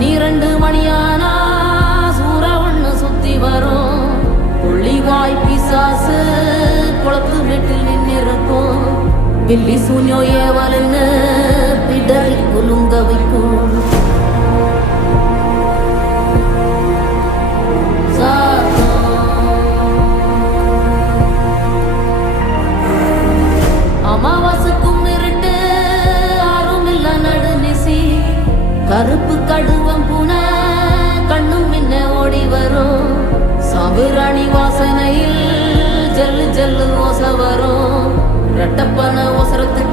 12 மணியானா சூற ஒண்ணு சுத்தி வரும். புள்ளிவாய் பிசாசு குளத்து வீட்டில் நின்னிருக்கும். பில்லி சூன்யோ ஏவலுன்னு பிடரி குலுங்க வைக்கும். அமாவாசைக்கும் இருட்டு ஆறும் இல்ல நடுநிசி. கருப்பு கடுவம் பூனை கண்ணும் முன்ன ஓடி வரும். சாம்பிராணி வாசனையில் ஜல்லு ஜல்லு ஓசை வரும். ரெட்டப்பன ஒசரத்து